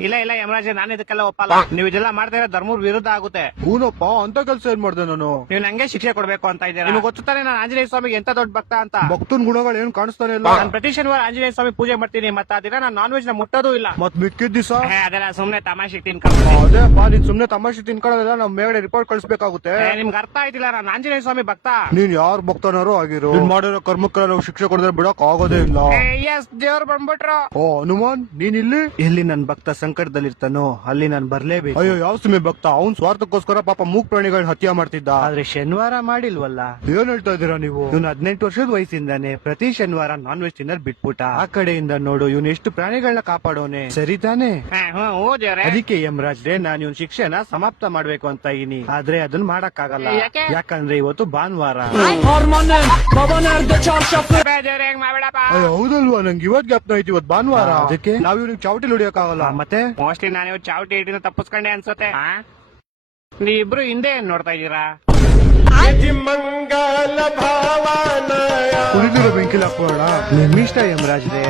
ಇಲ್ಲ ಇಲ್ಲ ಯಮರಾಜ್, ನಾನು ಇದಕ್ಕೆಲ್ಲ ಒಪ್ಪಲ್ಲ. ನೀವು ಇದೆಲ್ಲ ಮಾಡ್ತಾ ಇರೋ ಧರ್ಮದ ವಿರುದ್ಧ ಆಗುತ್ತೆ. ಹೂನಪ್ಪ, ಅಂತ ಕೆಲ್ಸ ಏನ್ ಮಾಡ್ದೆ ನಾನು? ನೀವು ನಂಗೆ ಶಿಕ್ಷೆ ಕೊಡ್ಬೇಕು ಅಂತ ಇದ್ದೀರಾ. ನಿಮ್ಗೆ ಗೊತ್ತಾನೆ ನಾನು ಆಂಜನೇಯ ಸ್ವಾಮಿಗೆ ಎಂತ ದೊಡ್ಡ ಭಕ್ತ ಅಂತ. ಭಕ್ತನ್ ಗುಣಗಳು ಏನ್ ಕಾಣಿಸ್ತಾನೆ ಇಲ್ಲ. ನಾನು ಪ್ರತಿ ಶನಿವಾರ ಆಂಜನೇಯ ಸ್ವಾಮಿ ಪೂಜೆ ಮಾಡ್ತೀನಿ. ಮತ್ತೆ ಆ ದಿನ ನಾನು ನಾನ್ ವೆಜ್ ನ ಮುಟ್ಟೋದು ಇಲ್ಲ. ಮತ್ ಮಿಕ್ಕಿದ್ ದಿವಸ ಅದೆಲ್ಲ ಸುಮ್ನೆ ತಮಾಷೆಗೆ ತಿನ್ಕೊಂಡು. ಅದೇಪ್ಪ, ನೀನ್ ಸುಮ್ನೆ ತಮಾಷೆ ತಿನ್ಕೊಳ್ಳೋದಿಲ್ಲ, ನಮ್ ಮೇಗಡೆ ರಿಪೋರ್ಟ್ ಕಳಿಸ್ಬೇಕಾಗುತ್ತೆ. ನಿಮ್ಗೆ ಅರ್ಥ ಆಯ್ತಿಲ್ಲ, ನಾನು ಆಂಜನೇಯ ಸ್ವಾಮಿ ಭಕ್ತ. ನೀನ್ ಯಾರ್ ಭಕ್ತನಾರು ಆಗಿರೋ, ನೀನ್ ಮಾಡಿರೋ ಕರ್ಮಕ್ಕೆಲ್ಲ ನಾವು ಶಿಕ್ಷೆ ಕೊಡದ್ರೆ ಬಿಡಕ್ ಆಗೋದೇ ಇಲ್ಲ. ಎಸ್, ದೇವ್ರು ಬಂದ್ಬಿಟ್ರು. ಓ ಹನುಮಾನ್, ನೀನ್ ಇಲ್ಲಿ? ಎಲ್ಲಿ ನನ್ ಭಕ್ತ ಸಂಕಟದಲ್ಲಿರ್ತಾನೋ ಅಲ್ಲಿ ನಾನು ಬರ್ಲೇಬೇಕು. ಅಯ್ಯೋ, ಯಾವ ಸುಮ್ಮನೆ ಭಕ್ತ? ಅವ್ನ್ ಸ್ವಾರ್ಥಕ್ಕೋಸ್ಕರ ಪಾಪ ಮೂಕ್ ಪ್ರಾಣಿಗಳನ್ನ ಹತ್ಯೆ ಮಾಡ್ತಿದ್ದ. ಆದ್ರೆ ಶನಿವಾರ ಮಾಡಿಲ್ವಲ್ಲ. ಏನ್ ಹೇಳ್ತಾ ಇದೀರಾ ನೀವು? ಇವ್ನು 18 ವರ್ಷದ ವಯಸ್ಸಿಂದಾನೆ ಪ್ರತಿ ಶನಿವಾರ ನಾನ್ ವೆಜ್ ತಿನ್ನೋದ್ ಬಿಟ್ಬಿಟ್ಟ. ಆ ಕಡೆಯಿಂದ ನೋಡು, ಇವ್ನು ಎಷ್ಟು ಪ್ರಾಣಿಗಳನ್ನ ಕಾಪಾಡೋನೆ. ಸರಿ ತಾನೆ? ಅದಕ್ಕೆ ಯಮರಾಜ್ರೆ, ನಾನು ಇವ್ನ ಶಿಕ್ಷೆನ ಸಮಾಪ್ತ ಮಾಡ್ಬೇಕು ಅಂತ ಇದೀನಿ. ಆದ್ರೆ ಅದನ್ನ ಮಾಡಕ್ ಆಗಲ್ಲ. ಯಾಕಂದ್ರೆ ಇವತ್ತು ಭಾನುವಾರ. ಅಯ್ಯೋ ಹೌದಲ್ವಾ, ನಂಗೆ ಇವತ್ ಜ್ಞಾಪನ ಐತಿ, ಇವತ್ ಭಾನುವಾರ. ಅದಕ್ಕೆ ನಾವ್ ಇವ್ನಿಗೆ ಚಾವಟಿ ಹೊಡಿಯಕ್ ಆಗಲ್ಲ. ಮತ್ತೆ ಮೋಸ್ಟ್ಲಿ ನಾನು ಇವತ್ತು ಚಾವಟಿ ಹಿಡಿದ ತಪ್ಪಿಸ್ಕೊಂಡೆ ಅನ್ಸುತ್ತೆ. ನೀವಿಬ್ರು ಹಿಂದೆ ಏನ್ ನೋಡ್ತಾ ಇದೀರಾ? ಕುಡಿದಿರೋ ಬೆಂಕಿಲ್ ಹಾಕೋಣ. ನಿಮ್ಮಿಷ್ಟ ಯಮರಾಜ್ರೆ.